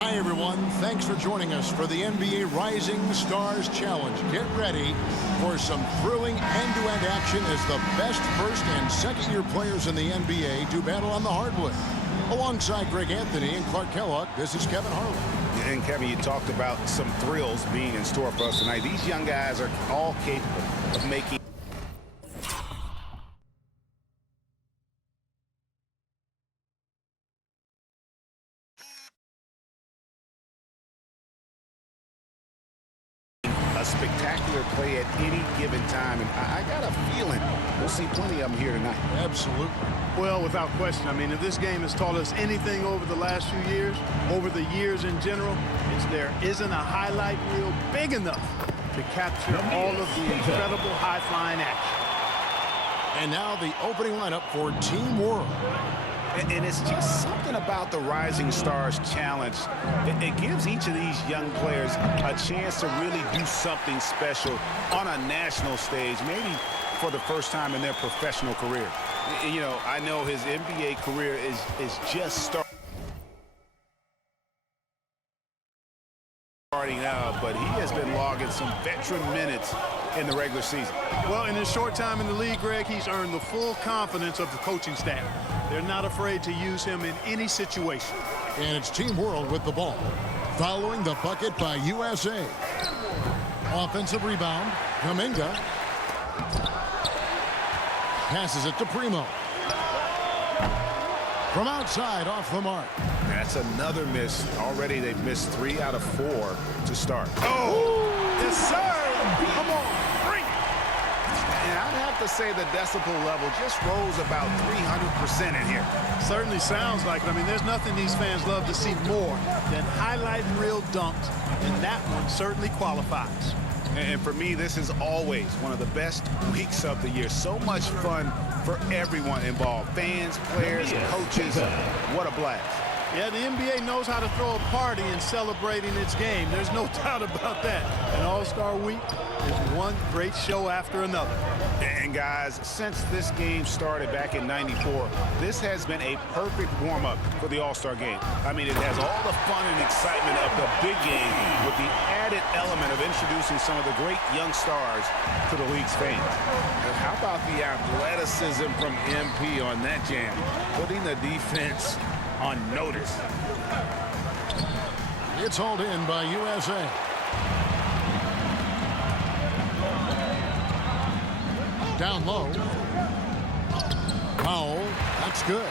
Hi, everyone. Thanks for joining us for the NBA Rising Stars Challenge. Get ready for some thrilling end-to-end action as the best first and second-year players in the NBA do battle on the hardwood. Alongside Greg Anthony and Clark Kellogg, this is Kevin Harlan. And Kevin, you talked about some thrills being in store for us tonight. These young guys are all capable of making a spectacular play at any given time, and I got a feeling we'll see plenty of them here tonight. Absolutely. Well, without question. I mean, if this game has taught us anything over the last few years, over the years in general, it's there isn't a highlight reel big enough to capture all of the incredible high-flying action. And now the opening lineup for Team World. And it's just something about the Rising Stars Challenge. It gives each of these young players a chance to really do something special on a national stage, maybe for the first time in their professional career. You know, I know his NBA career is just starting out, but he has been logging some veteran minutes in the regular season. Well, in his short time in the league, Greg, he's earned the full confidence of the coaching staff. They're not afraid to use him in any situation. And it's Team World with the ball. Following the bucket by USA. Offensive rebound. Kuminga. Passes it to Primo. From outside, off the mark. That's another miss. Already they've missed 3 out of 4 to start. Oh! Yes, sir! Come on, bring it! And I'd have to say the decibel level just rose about 300% in here. Certainly sounds like it. I mean, there's nothing these fans love to see more than highlight reel dunks, and that one certainly qualifies. And for me, this is always one of the best weeks of the year. So much fun for everyone involved. Fans, players, coaches. What a blast. Yeah, the NBA knows how to throw a party in celebrating its game. There's no doubt about that. And All-Star Week is one great show after another. And guys, since this game started back in '94, this has been a perfect warm-up for the All-Star game. I mean, it has all the fun and excitement of the big game with the added element of introducing some of the great young stars to the league's fans. And how about the athleticism from MP on that jam, putting the defense on notice. It's hauled in by USA. Down low. Powell, that's good.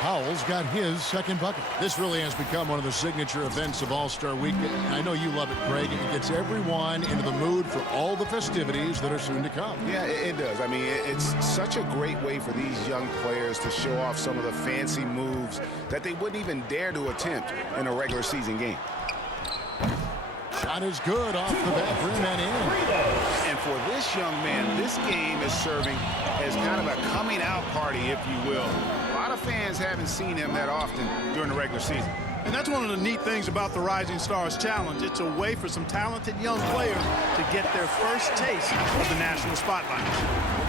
Powell's got his second bucket. This really has become one of the signature events of All-Star Week. I know you love it, Greg. It gets everyone into the mood for all the festivities that are soon to come. Yeah, it does. I mean, it's such a great way for these young players to show off some of the fancy moves that they wouldn't even dare to attempt in a regular season game. Shot is good off the back rim and in. And for this young man, this game is serving as kind of a coming out party, if you will. A lot of fans haven't seen him that often during the regular season. And that's one of the neat things about the Rising Stars Challenge. It's a way for some talented young players to get their first taste of the national spotlight.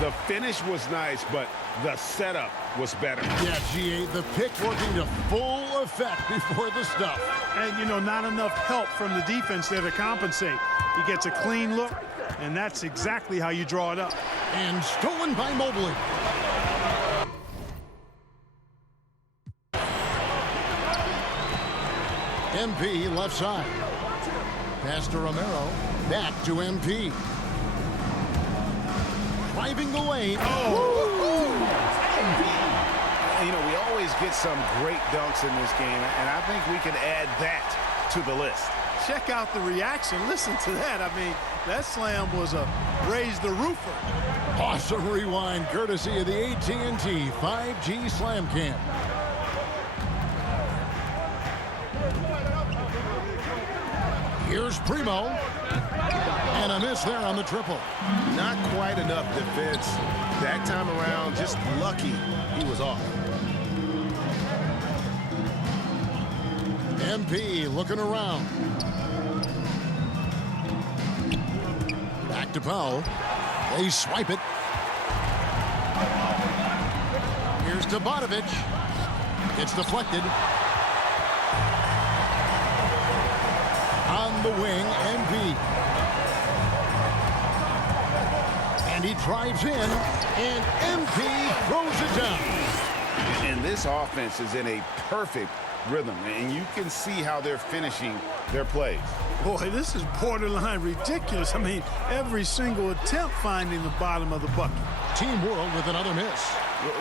The finish was nice, but the setup was better. Yeah, GA, the pick working to full effect before the stuff. And, you know, not enough help from the defense there to compensate. He gets a clean look, and that's exactly how you draw it up. And stolen by Mobley. MP left side. Pass to Romero. Back to MP. Driving the lane. Oh! You know, we always get some great dunks in this game, and I think we can add that to the list. Check out the reaction. Listen to that. I mean, that slam was a raise the roofer. Awesome rewind courtesy of the AT&T 5G Slam Cam. Here's Primo. And a miss there on the triple. Not quite enough defense. That time around, just lucky he was off. MP looking around. Back to Powell. They swipe it. Here's to Bogdanovic. It's deflected. From the wing, MP. And he drives in, and MP throws it down. And this offense is in a perfect rhythm, and you can see how they're finishing their plays. Boy, this is borderline ridiculous. I mean, every single attempt finding the bottom of the bucket. Team World with another miss.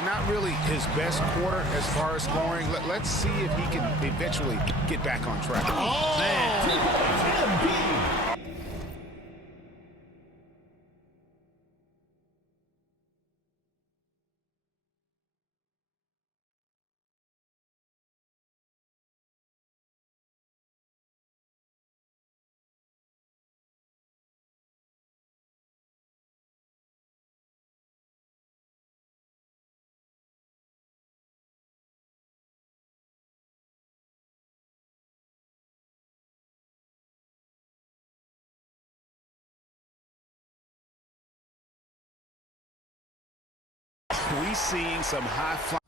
Not really his best quarter as far as scoring. Let's see if he can eventually get back on track. Oh, Man. We seeing some high fly.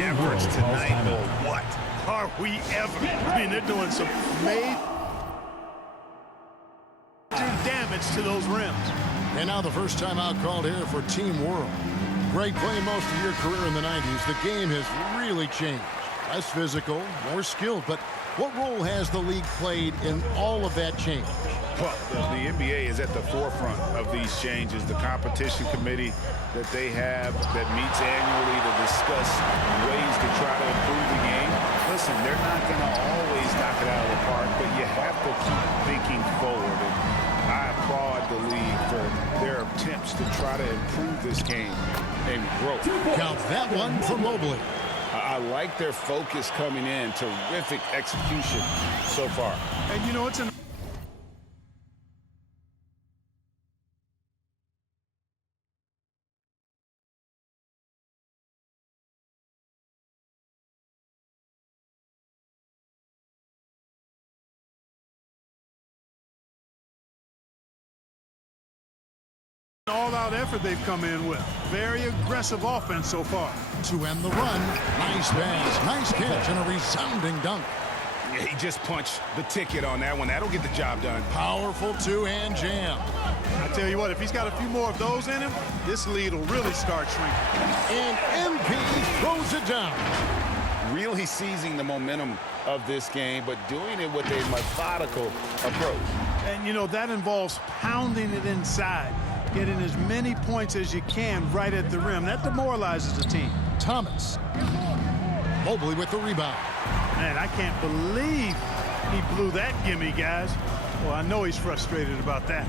Efforts tonight or what? Are we ever? I mean, they're doing some major damage to those rims. And now the first time out called here for Team World. Greg, playing most of your career in the 90s, the game has really changed. Less physical, more skilled, but what role has the league played in all of that change? Well, the NBA is at the forefront of these changes. The competition committee that they have that meets annually to discuss ways to try to improve the game. Listen, they're not going to always knock it out of the park, but you have to keep thinking forward. And I applaud the league for their attempts to try to improve this game and grow. Count that one for Mobley. I like their focus coming in. Terrific execution so far. And, you know, it's an all-out effort they've come in with. Very aggressive offense so far. To end the run, nice pass, nice catch, and a resounding dunk. Yeah, he just punched the ticket on that one. That'll get the job done. Powerful two-hand jam. I tell you what, if he's got a few more of those in him, this lead will really start shrinking. And MP throws it down. Really seizing the momentum of this game, but doing it with a methodical approach. And, you know, that involves pounding it inside, getting as many points as you can right at the rim. That demoralizes the team. Thomas. Mobley with the rebound. Man, I can't believe he blew that gimme, guys. Well, I know he's frustrated about that.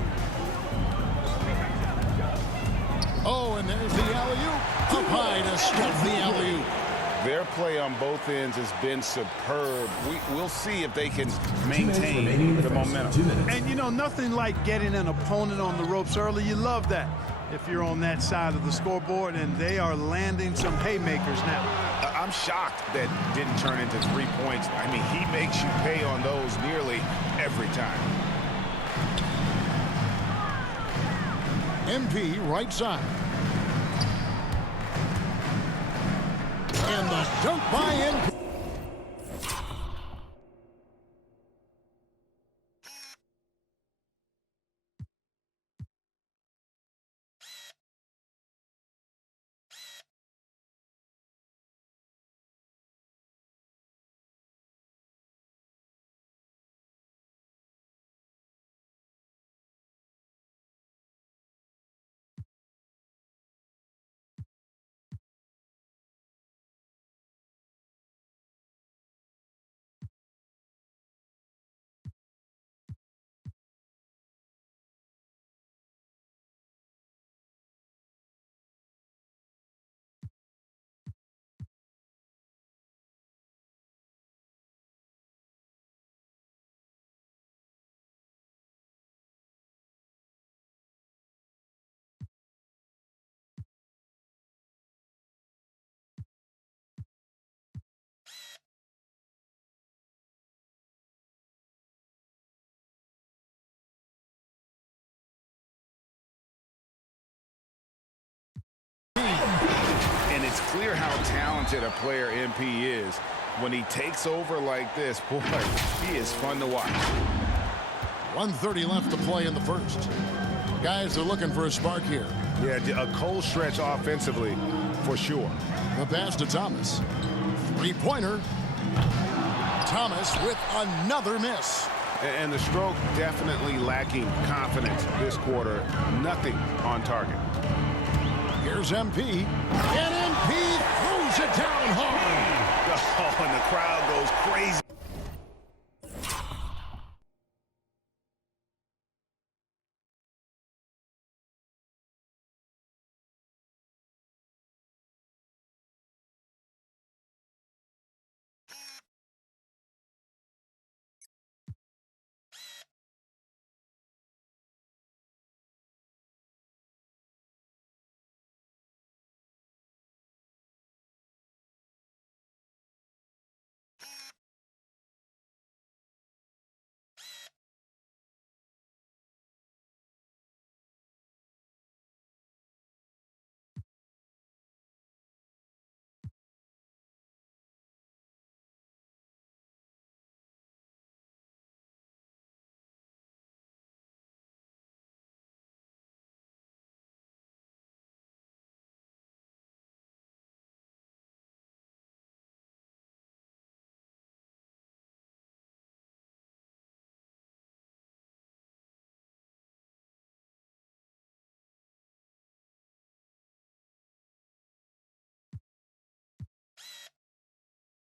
Oh, and there's the alley-oop. Up high to stuff the alley-oop. Their play on both ends has been superb. We'll see if they can maintain the momentum. And, you know, nothing like getting an opponent on the ropes early. You love that if you're on that side of the scoreboard, and they are landing some haymakers now. I'm shocked that didn't turn into 3 points. I mean, he makes you pay on those nearly every time. MP right side. And the dunk by MP. And it's clear how talented a player MP is. When he takes over like this, boy, he is fun to watch. 1:30 left to play in the first. Guys are looking for a spark here. Yeah, a cold stretch offensively, for sure. The pass to Thomas. Three-pointer. Thomas with another miss. And the stroke definitely lacking confidence this quarter. Nothing on target. Here's MP. And MP throws it down hard. Oh, and the crowd goes crazy.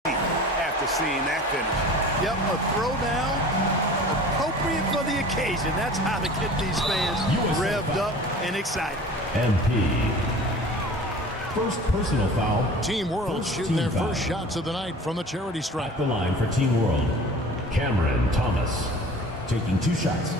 After seeing that finish. Yep, a throwdown appropriate for the occasion. That's how to get these fans revved up and excited. MP. First personal foul. Team World shooting their first shots of the night from the charity stripe. At the line for Team World, Cameron Thomas taking 2 shots.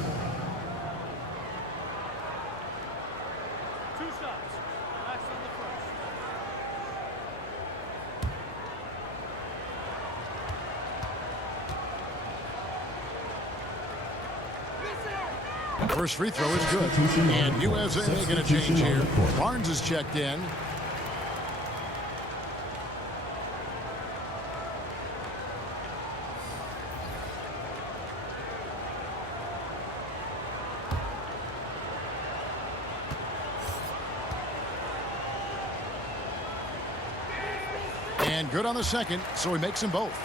First free throw is good. And USA making a change here. Barnes is checked in. And good on the second, so he makes them both.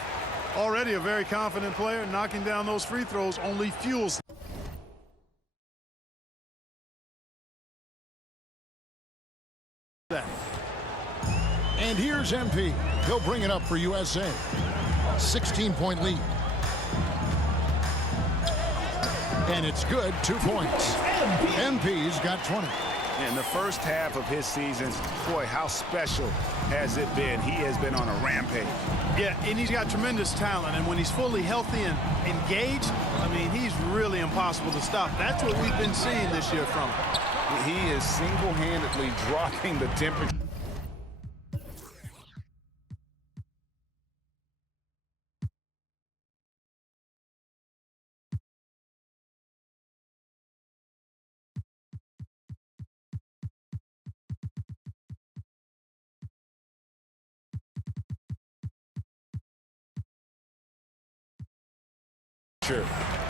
Already a very confident player. Knocking down those free throws only fuels that. And here's MP. He'll bring it up for USA. 16-point lead. And it's good. 2 points. MP's got 20. In the first half of his season, boy, how special has it been. He has been on a rampage. Yeah, and he's got tremendous talent, and when he's fully healthy and engaged, I mean, he's really impossible to stop. That's what we've been seeing this year from him. He is single-handedly dropping the temperature.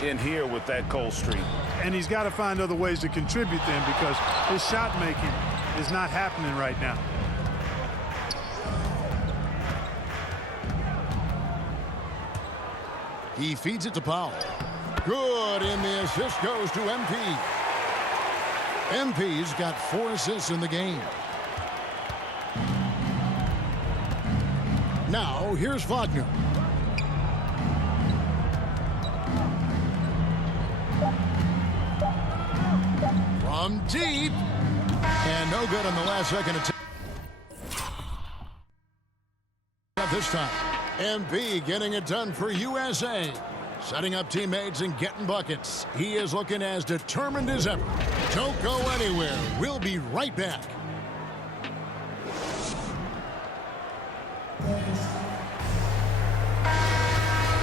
In here with that cold streak. And he's got to find other ways to contribute then, because his shot making is not happening right now. He feeds it to Powell. Good, and the assist goes to MP. MP's got 4 assists in the game. Now, here's Wagner. From deep. And no good on the last second attempt. This time, MP getting it done for USA. Setting up teammates and getting buckets. He is looking as determined as ever. Don't go anywhere. We'll be right back.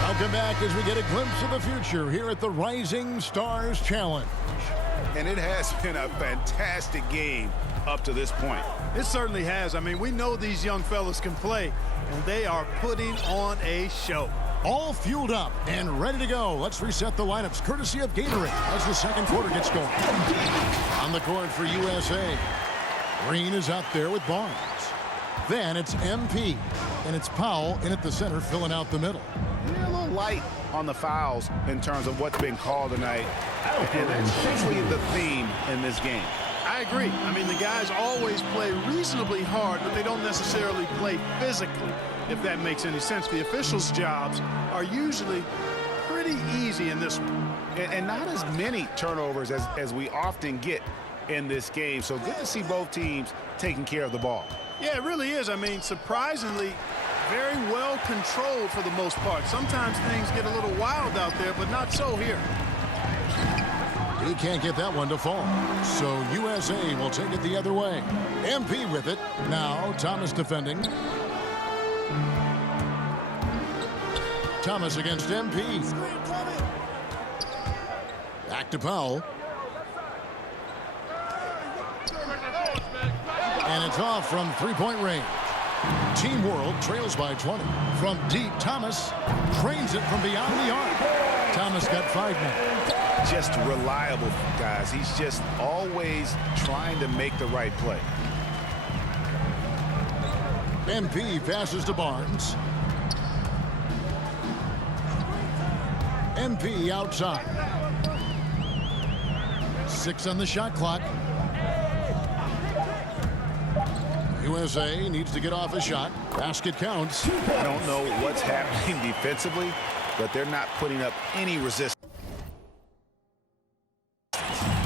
Welcome back as we get a glimpse of the future here at the Rising Stars Challenge. And it has been a fantastic game up to this point. It certainly has. I mean, we know these young fellas can play, and they are putting on a show. All fueled up and ready to go. Let's reset the lineups courtesy of Gatorade as the second quarter gets going. On the court for USA, Green is out there with Barnes. Then it's MP, and it's Powell in at the center filling out the middle. Yeah, a little light on the fouls in terms of what's been called tonight. And that's usually the theme in this game. I agree. I mean, the guys always play reasonably hard, but they don't necessarily play physically, if that makes any sense. The officials' jobs are usually pretty easy in this one. And not as many turnovers as we often get in this game. So good to see both teams taking care of the ball. Yeah, it really is. I mean, surprisingly, very well controlled for the most part. Sometimes things get a little wild out there, but not so here. He can't get that one to fall. So USA will take it the other way. MP with it. Now Thomas defending. Thomas against MP. Back to Powell. And it's off from three-point range. Team World trails by 20. From deep, Thomas trains it from beyond the arc. Thomas got 5 minutes. Just reliable, guys. He's just always trying to make the right play. MP passes to Barnes. MP outside. 6 on the shot clock. USA needs to get off a shot. Basket counts. I don't know what's happening defensively, but they're not putting up any resistance.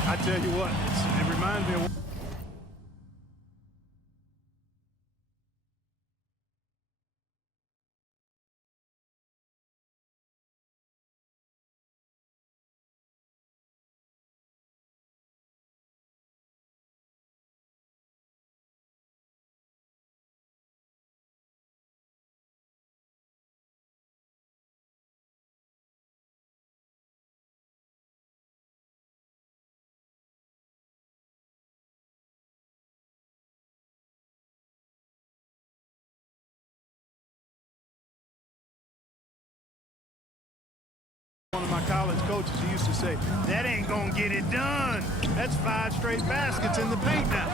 I tell you what, it reminds me of... One of my college coaches, he used to say, that ain't gonna get it done. That's 5 straight baskets in the paint now.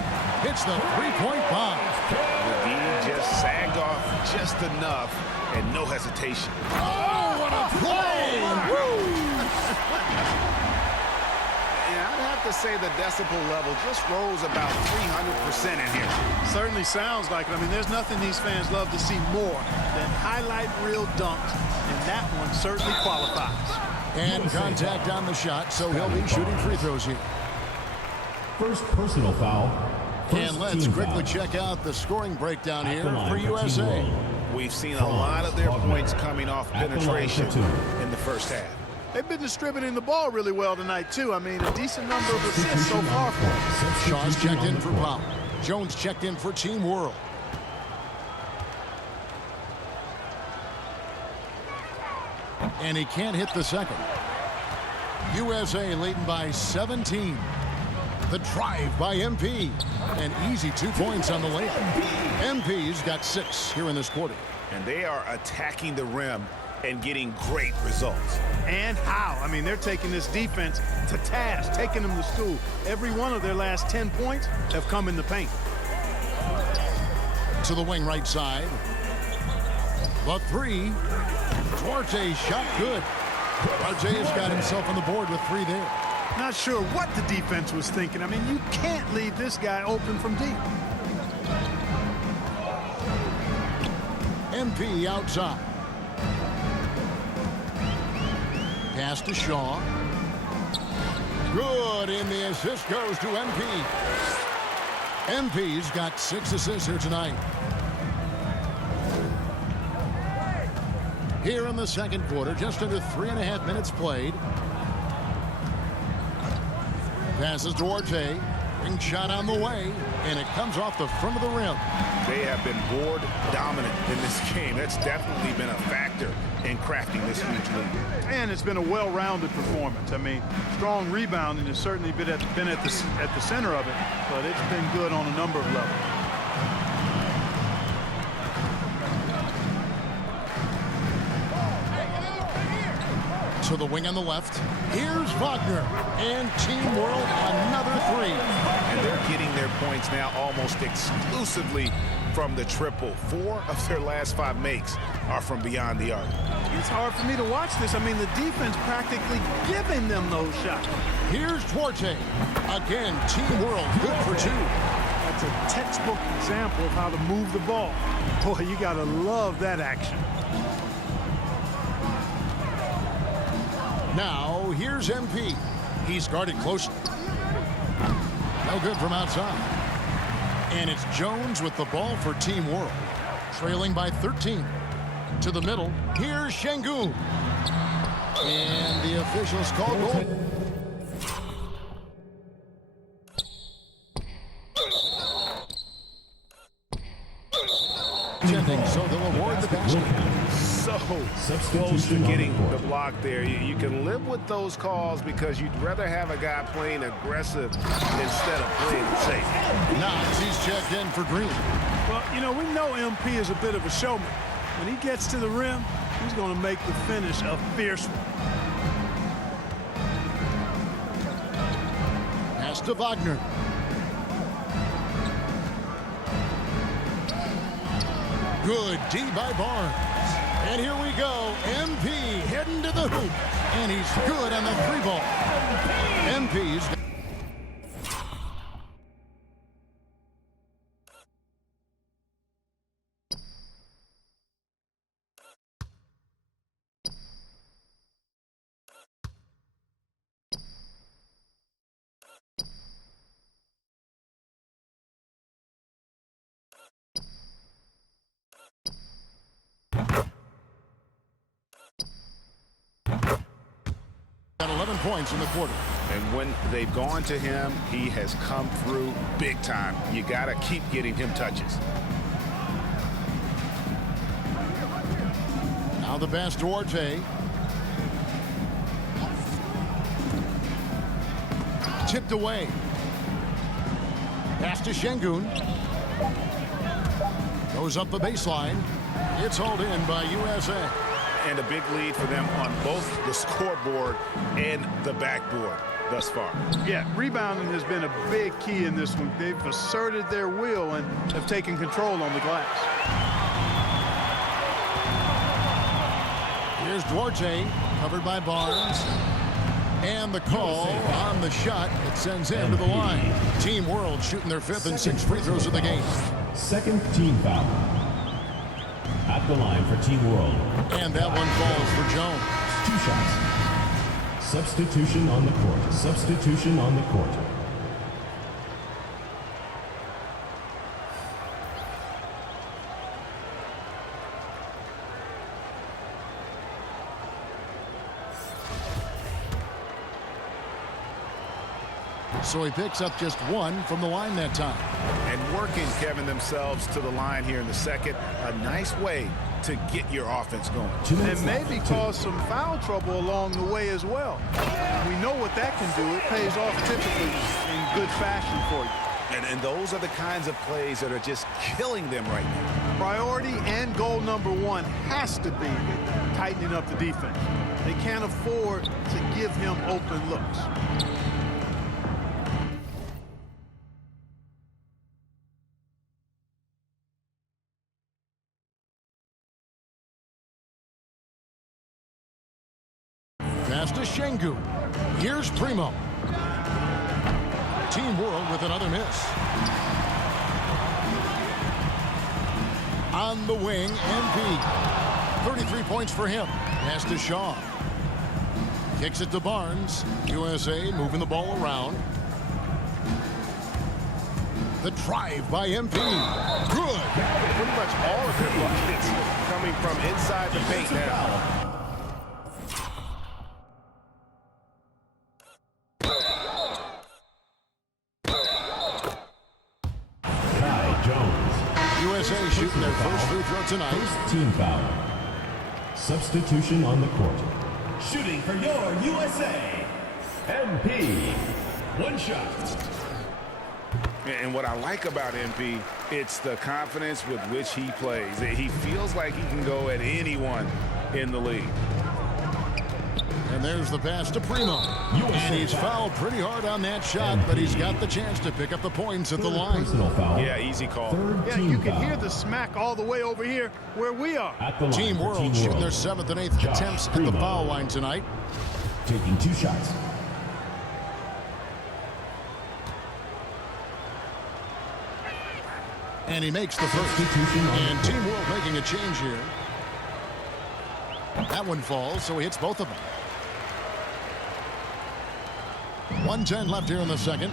Hits the three-point bomb. McGee just sagged off just enough and no hesitation. Oh, what a play! Woo! Yeah, I'd have to say the decibel level just rose about 300% in here. Certainly sounds like it. I mean, there's nothing these fans love to see more than highlight reel dunks, and that one certainly qualifies. And contact on the shot, so he'll be shooting free throws here. First personal foul, And let's team quickly foul. check out the scoring breakdown At here the line for Team USA. World. We've seen a lot of their points coming off At the line for penetration two. in the first half. They've been distributing the ball really well tonight, too. I mean, a decent number of assists so far for them. Shaw's checked in for Powell. Jones checked in for Team World. And he can't hit the second. USA leading by 17. The drive by MP. An easy 2 points on the layup. MP's got 6 here in this quarter. And they are attacking the rim and getting great results. And how? I mean, they're taking this defense to task, taking them to school. Every one of their last 10 points have come in the paint. To the wing right side. The 3. Duarte shot good. Duarte has got himself on the board with 3 there. Not sure what the defense was thinking. I mean, you can't leave this guy open from deep. MP outside. Pass to Shaw. Good, and the assist goes to MP. MP's got 6 assists here tonight. Here in the second quarter, just under 3.5 minutes played. Passes Duarte. Ring shot on the way, and it comes off the front of the rim. They have been board dominant in this game. That's definitely been a factor in crafting this huge lead. And it's been a well-rounded performance. I mean, strong rebounding has certainly been at the center of it, but it's been good on a number of levels. To the wing on the left. Here's Wagner. And Team World, another 3. And they're getting their points now almost exclusively from the triple. 4 of their last 5 makes are from beyond the arc. It's hard for me to watch this. I mean, the defense practically giving them those shots. Here's Duarte. Again, Team World good for 2. That's a textbook example of how to move the ball. Boy, you got to love that action. Now, here's MP. He's guarded closely. No good from outside. And it's Jones with the ball for Team World. Trailing by 13. To the middle. Here's Şengün. And the officials call goal. So they'll award the basket. So close to getting the block there. You can live with those calls because you'd rather have a guy playing aggressive instead of playing safe. Knox, he's checked in for Green. Well, you know, we know MP is a bit of a showman. When he gets to the rim, he's going to make the finish a fierce one. Pass to Wagner. Good D by Barnes. And here we go. MP heading to the hoop. And he's good on the 3 ball. MP's. Got 11 points in the quarter. And when they've gone to him, he has come through big time. You got to keep getting him touches. Now the pass to Duarte. Tipped away. Pass to Şengün. Goes up the baseline. It's hauled in by USA. And a big lead for them on both the scoreboard and the backboard thus far. Yeah, rebounding has been a big key in this one. They've asserted their will and have taken control on the glass. Here's Duarte, covered by Barnes. And the call on the shot, it sends him to the line. Team World shooting their 5th and 6th free throws of the game. Second team foul. At the line for Team World. And that one falls for Jones. 2 shots. Substitution on the court. Substitution on the court. So he picks up just 1 from the line that time. And working, Kevin, themselves to the line here in the second. A nice way to get your offense going. And maybe cause some foul trouble along the way as well. We know what that can do. It pays off typically in good fashion for you. And those are the kinds of plays that are just killing them right now. Priority and goal number 1 has to be tightening up the defense. They can't afford to give him open looks. Pass to Şengün. Here's Primo. Team World with another miss. On the wing, MP. 33 points for him. Pass to Shaw. Kicks it to Barnes. USA moving the ball around. The drive by MP. Good. Pretty much all of their buckets coming from inside the paint now. USA shooting their first free throw tonight. First team foul. Substitution on the court. Shooting for your USA. MP. 1 shot. And what I like about MP, it's the confidence with which he plays. He feels like he can go at anyone in the league. And there's the pass to Primo. And he's fouled pretty hard on that shot, but he's got the chance to pick up the points at the line. Personal foul. Yeah, easy call. Yeah, you can hear the smack all the way over here where we are. At the line Team for World Team shooting World. their 7th and 8th Josh attempts at Primo. the foul line tonight. Taking 2 shots. And he makes the first. Substitution on And the Team World making a change here. That one falls, so he hits both of them. 1:10 left here in the second.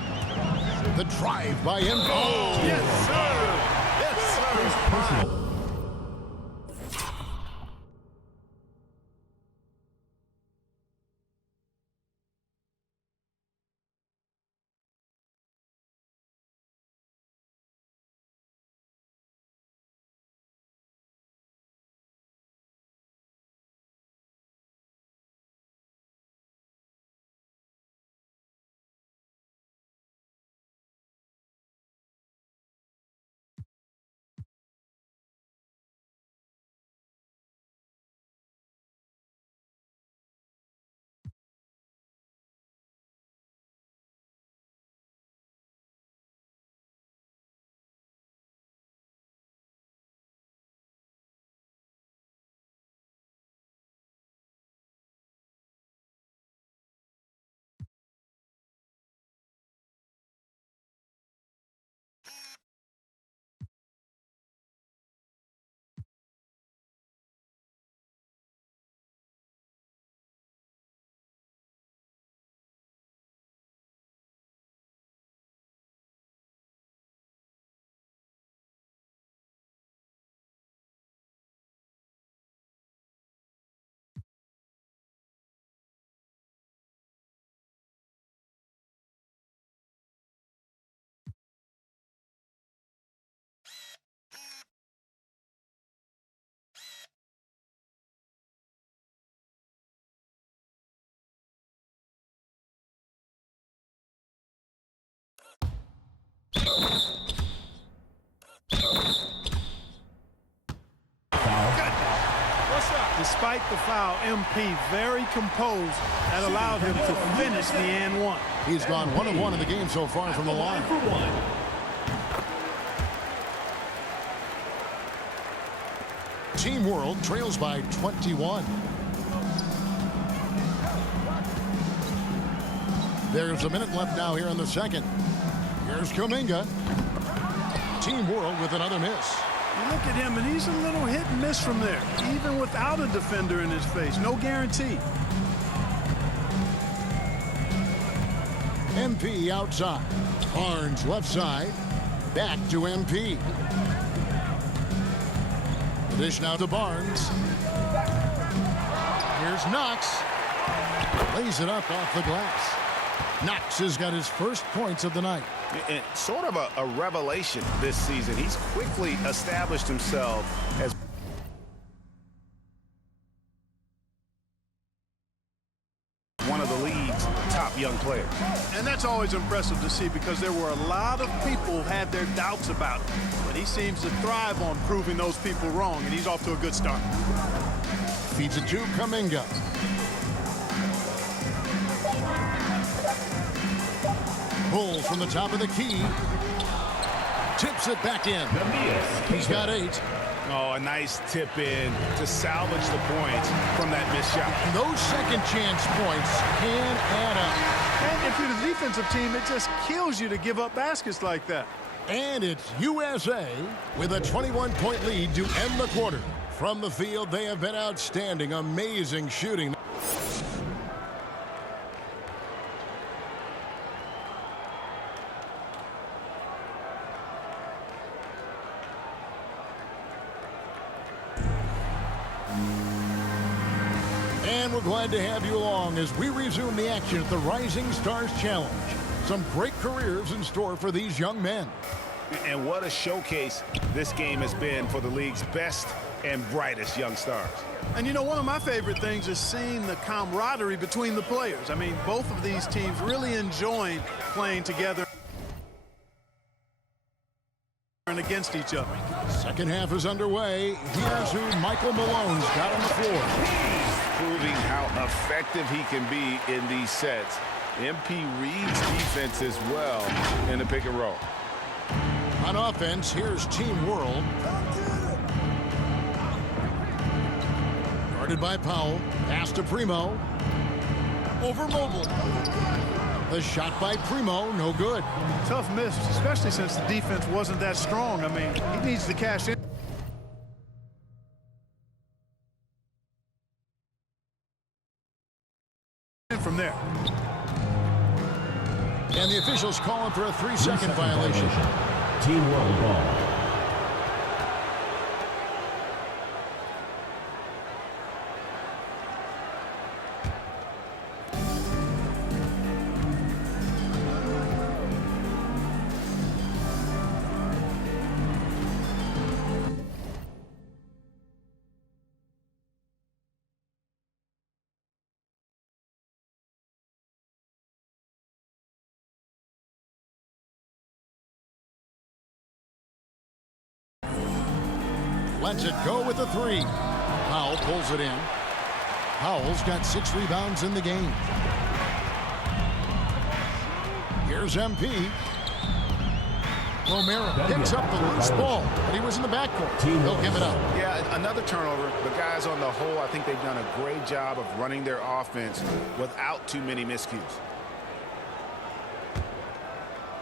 The drive by MP. Oh, Yes, sir. Yes, sir. personal. Despite the foul, MP very composed. That allowed him to finish the and one. He's gone 1 of 1 in the game so far from the line. For 1. Team World trails by 21. There's a minute left now here in the second. Here's Kuminga. Team World with another miss. You look at him, and he's a little hit and miss from there, even without a defender in his face. No guarantee. MP outside. Barnes left side. Back to MP. The dish now to Barnes. Here's Knox. Lays it up off the glass. Knox has got his first points of the night. And sort of a revelation this season. He's quickly established himself as one of the league's top young players. And that's always impressive to see because there were a lot of people who had their doubts about him. But he seems to thrive on proving those people wrong, and he's off to a good start. Feeds it to Kuminga. Pulls from the top of the key. Tips it back in. He's got 8. Oh, a nice tip in to salvage the points from that missed shot. Those second chance points can add up. And if you're the defensive team, it just kills you to give up baskets like that. And it's USA with a 21-point lead to end the quarter. From the field, they have been outstanding. Amazing shooting. And we're glad to have you along as we resume the action at the Rising Stars Challenge. Some great careers in store for these young men. And what a showcase this game has been for the league's best and brightest young stars. And you know, one of my favorite things is seeing the camaraderie between the players. I mean, both of these teams really enjoying playing together and against each other. Second half is underway. Here's who Michael Malone's got on the floor. Proving how effective he can be in these sets. MP reads defense as well in the pick and roll. On offense, here's Team World. Guarded by Powell. Pass to Primo. Over Mobley. The shot by Primo, no good. Tough miss, especially since the defense wasn't that strong. I mean, he needs to cash in from there. And the officials calling for a 3-second violation. Team World ball. Lets it go with the 3. Powell pulls it in. Powell's got 6 rebounds in the game. Here's MP. Romero picks up the loose ball, but he was in the backcourt. He'll give it up. Yeah, another turnover. The guys on the whole, I think they've done a great job of running their offense without too many miscues.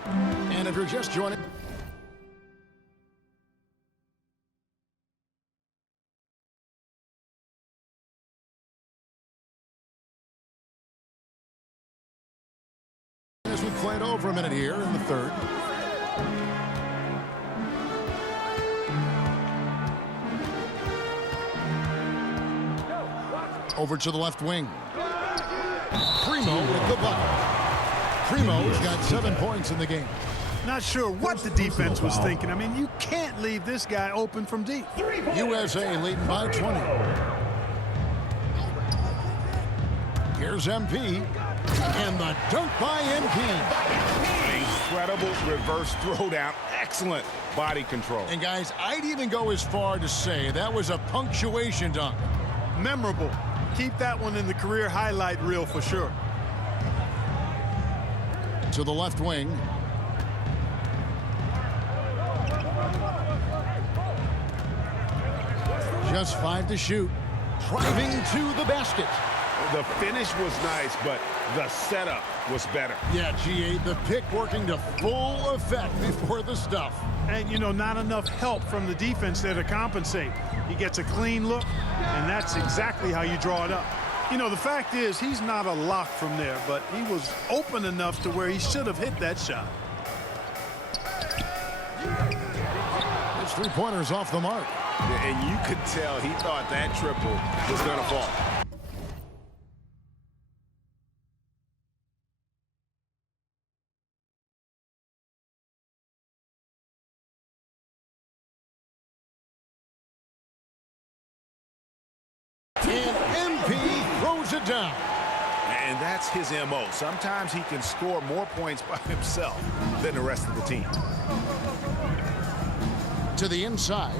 And if you're just joining... as we play it over a minute here in the third. Over to the left wing. Primo with the bucket. Primo's got 7 points in the game. Not sure what the defense was thinking. I mean, you can't leave this guy open from deep. USA leading by 20. Here's MP. And the dunk by MP. Incredible reverse throwdown. Excellent body control. And guys, I'd even go as far to say that was a punctuation dunk. Memorable. Keep that one in the career highlight reel for sure. To the left wing. Just 5 to shoot. Driving to the basket. The finish was nice, but the setup was better. Yeah, G8, the pick working to full effect before the stuff. And, you know, not enough help from the defense there to compensate. He gets a clean look, and that's exactly how you draw it up. You know, the fact is he's not a lock from there, but he was open enough to where he should have hit that shot. His 3-pointers off the mark. And you could tell he thought that triple was going to fall. it down. And that's his MO. Sometimes he can score more points by himself than the rest of the team. To the inside.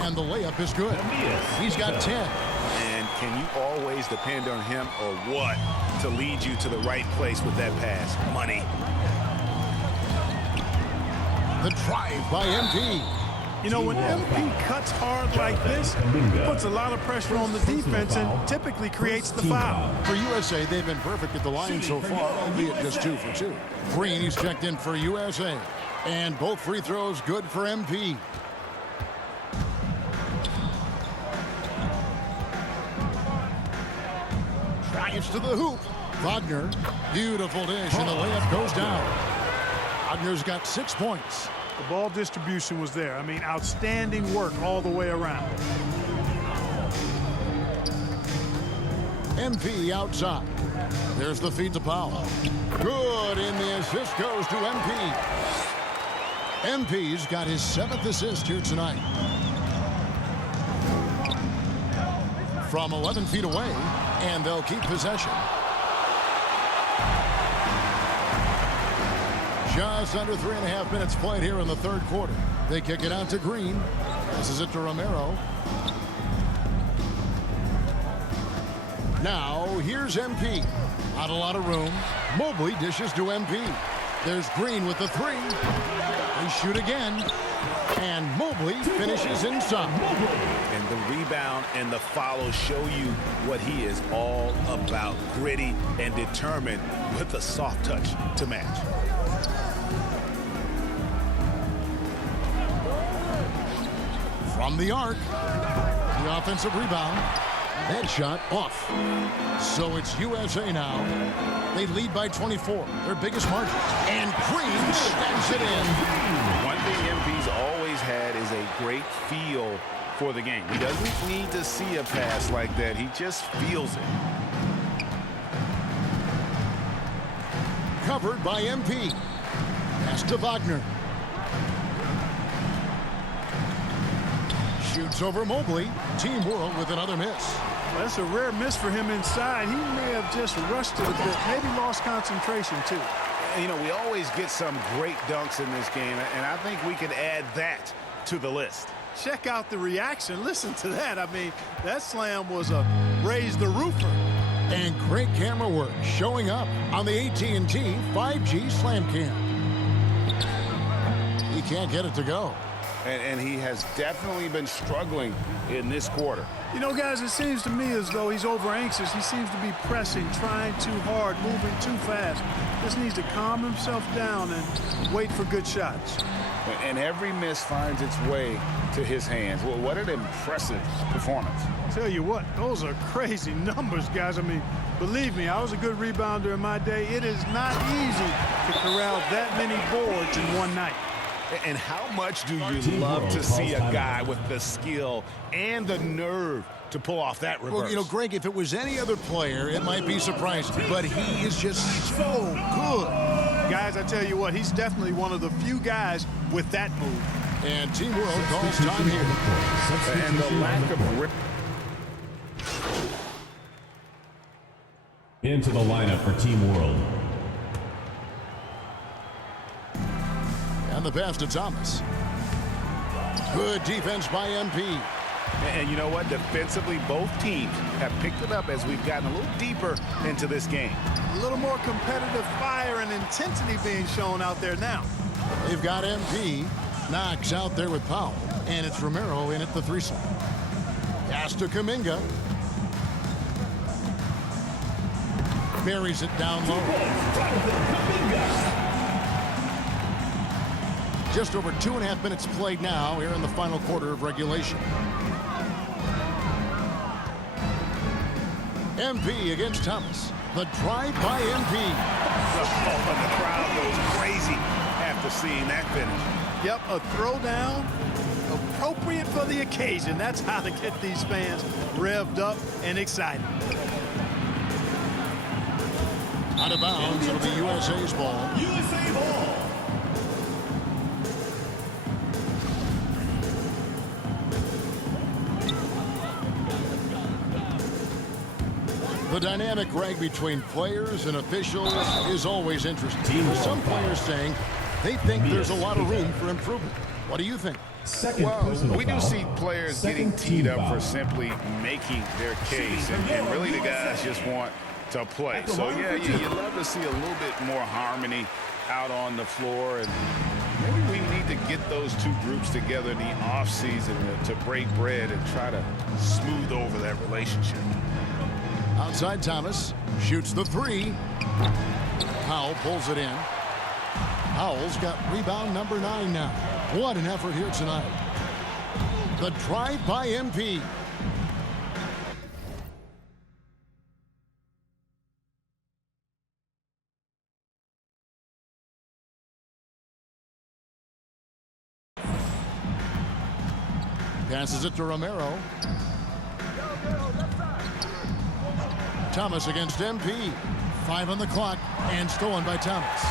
And the layup is good. He's got 10. And can you always depend on him or what to lead you to the right place with that pass? Money. The drive by MP. You know, when MP cuts hard like this, he puts a lot of pressure on the defense and typically creates the foul. For USA, they've been perfect at the line so far, albeit just 2 for 2. Green, he's checked in for USA. And both free throws good for MP. Drives to the hoop. Wagner, beautiful dish, and the layup goes down. Wagner's got 6 points. The ball distribution was there. I mean, outstanding work all the way around. MP outside. There's the feed to Powell. Good, and the assist goes to MP. MP's got his 7th assist here tonight. From 11 feet away, and they'll keep possession. Just under 3.5 minutes played here in the third quarter. They kick it out to Green. Passes it to Romero. Now, here's MP. Not a lot of room. Mobley dishes to MP. There's Green with the 3. They shoot again. And Mobley finishes inside. And the rebound and the follow show you what he is all about. Gritty and determined with a soft touch to match. From the arc, the offensive rebound. That shot off. So it's USA now. They lead by 24, their biggest margin. And Green stabs it in. One thing MP's always had is a great feel for the game. He doesn't need to see a pass like that. He just feels it. Covered by MP. Pass to Wagner. Shoots over Mobley. Team World with another miss. That's a rare miss for him inside. He may have just rushed it a bit, maybe lost concentration too. You know, we always get some great dunks in this game, and I think we can add that to the list. Check out the reaction. Listen to that. I mean, that slam was a raise the roofer. And great camera work showing up on the AT&T 5G Slam Cam. He can't get it to go. And he has definitely been struggling in this quarter. You know, guys, it seems to me as though he's over anxious. He seems to be pressing, trying too hard, moving too fast. Just needs to calm himself down and wait for good shots. And every miss finds its way to his hands. Well, what an impressive performance. Tell you what, those are crazy numbers, guys. I mean, believe me, I was a good rebounder in my day. It is not easy to corral that many boards in one night. And how much do you love to see a guy with the skill and the nerve to pull off that reverse? Well, you know, Greg, if it was any other player, it might be surprising. But he is just so good. Guys, I tell you what, he's definitely one of the few guys with that move. And Team World calls time here. And the lack of grip. Into the lineup for Team World. And the pass to Thomas. Good defense by MP. And you know what? Defensively, both teams have picked it up as we've gotten a little deeper into this game. A little more competitive fire and intensity being shown out there now. They've got MP. Knox out there with Powell. And it's Romero in at the 3-side. Pass to Kuminga. Buries it down low. Just over 2.5 minutes played now here in the final quarter of regulation. MP against Thomas. The drive by MP. Oh, and the crowd goes crazy after seeing that finish. Yep, a throwdown appropriate for the occasion. That's how to get these fans revved up and excited. Out of bounds, it'll be USA's ball. USA ball. The dynamic rag between players and officials is always interesting. With some players saying they think there's a lot of room for improvement. What do you think? Second Well, personal we do foul. see players Second getting teed team up for foul. simply making their case, and really the guys just want to play. So, yeah, you love to see a little bit more harmony out on the floor, and maybe we need to get those two groups together in the offseason to break bread and try to smooth over that relationship. Outside Thomas shoots the three. Powell pulls it in. Powell's got rebound number 9 now. What an effort here tonight. The drive by MP. Passes it to Romero. Thomas against MP. 5 on the clock and stolen by Thomas.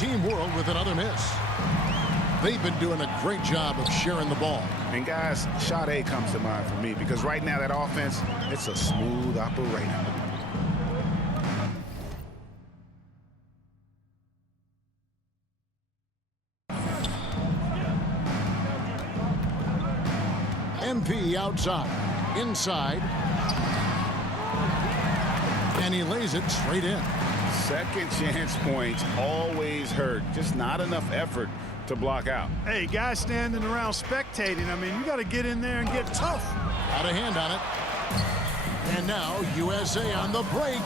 Team World with another miss. They've been doing a great job of sharing the ball. And, guys, shot A comes to mind for me because right now that offense, it's a smooth operation. MP outside, inside, and he lays it straight in. Second chance points always hurt. Just not enough effort to block out. Hey, guys standing around spectating, I mean, you got to get in there and get tough. Got a hand on it. And now USA on the break.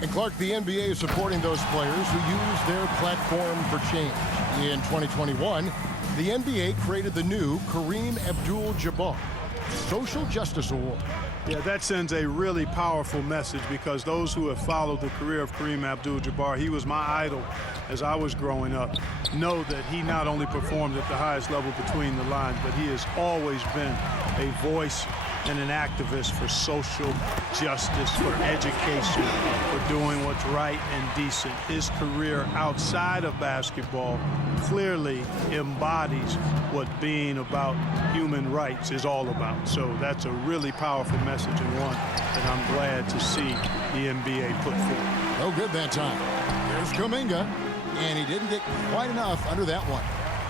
And Clark, the NBA is supporting those players who use their platform for change. In 2021, the NBA created the new Kareem Abdul-Jabbar Social Justice Award. Yeah, that sends a really powerful message because those who have followed the career of Kareem Abdul-Jabbar, he was my idol as I was growing up, know that he not only performed at the highest level between the lines, but he has always been a voice and an activist for social justice, for education, for doing what's right and decent. His career outside of basketball clearly embodies what being about human rights is all about. So that's a really powerful message and one that I'm glad to see the NBA put forth. No good that time. Here's Kuminga, and he didn't get quite enough under that one.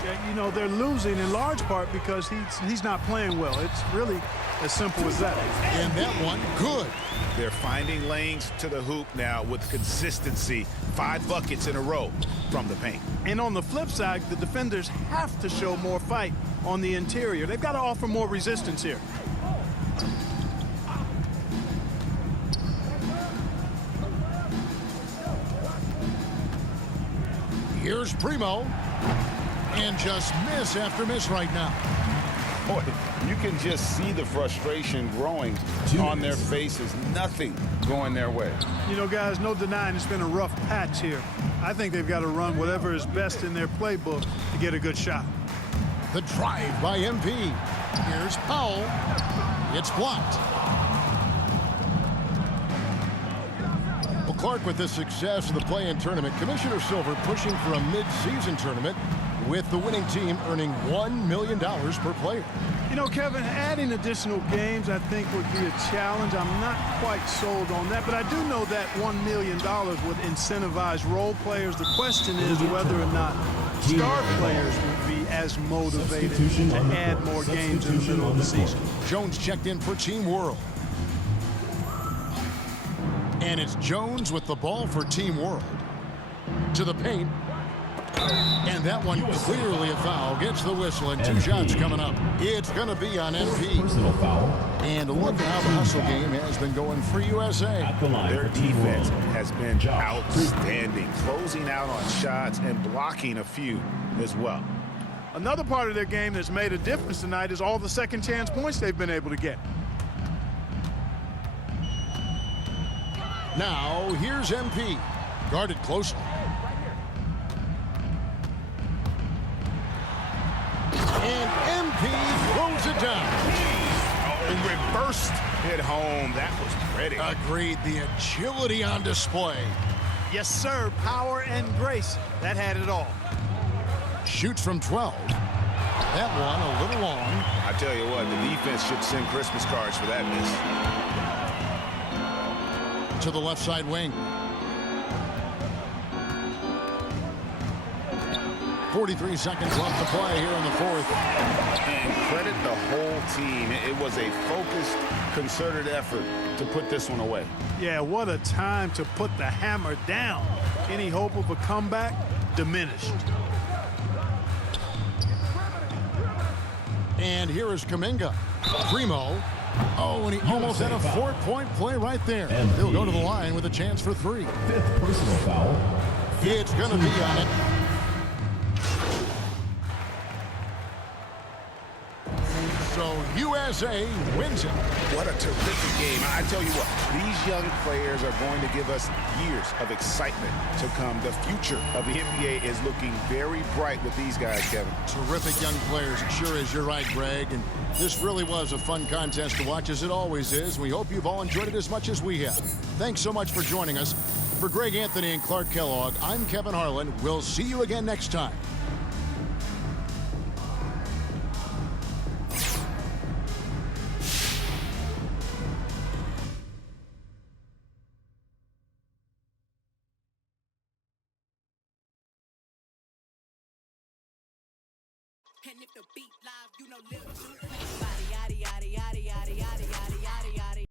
Yeah, you know, they're losing in large part because he's not playing well. It's really as simple as that. And that one, good. They're finding lanes to the hoop now with consistency. 5 buckets in a row from the paint. And on the flip side, the defenders have to show more fight on the interior. They've got to offer more resistance here. Here's Primo. And just miss after miss right now. Boy, you can just see the frustration growing on their faces. Nothing going their way. You know, guys, no denying it's been a rough patch here. I think they've got to run whatever is best in their playbook to get a good shot. The drive by MP. Here's Powell. It's blocked. Well, Clark, with the success of the play-in tournament, Commissioner Silver pushing for a mid-season tournament with the winning team earning $1 million per player. You know, Kevin, adding additional games I think would be a challenge. I'm not quite sold on that, but I do know that $1 million would incentivize role players. The question is whether or not star players would be as motivated to add more games in the middle of the season. Jones checked in for Team World. And it's Jones with the ball for Team World. To the paint. And that one clearly a foul. Gets the whistle and 2 shots coming up. It's going to be on MP. Personal foul. And look how the hustle game has been going for USA. At the line Their for Team defense World. has been outstanding, closing out on shots and blocking a few as well. Another part of their game that's made a difference tonight is all the second chance points they've been able to get. Now, here's MP. Guarded closely. And MP throws it down. Oh, reversed hit home. That was pretty. Agreed. The agility on display. Yes, sir. Power and grace. That had it all. Shoots from 12. That one a little long. I tell you what, the defense should send Christmas cards for that miss. To the left side wing. 43 seconds left to play here in the fourth. And credit the whole team. It was a focused, concerted effort to put this one away. Yeah, what a time to put the hammer down. Any hope of a comeback? Diminished. And here is Kuminga. Primo. Oh, and he almost had a 4-point play right there. And He'll go to the line with a chance for 3. 5th personal foul. It's going to be on it. So USA wins it. What a terrific game. I tell you what, these young players are going to give us years of excitement to come. The future of the NBA is looking very bright with these guys, Kevin. Terrific young players. It sure is. You're right, Greg. And this really was a fun contest to watch, as it always is. We hope you've all enjoyed it as much as we have. Thanks so much for joining us. For Greg Anthony and Clark Kellogg, I'm Kevin Harlan. We'll see you again next time. And if the beat live, you know, little Duke, body, yaddy, yaddy, yaddy, yaddy, yaddy, yaddy, yaddy, yaddy.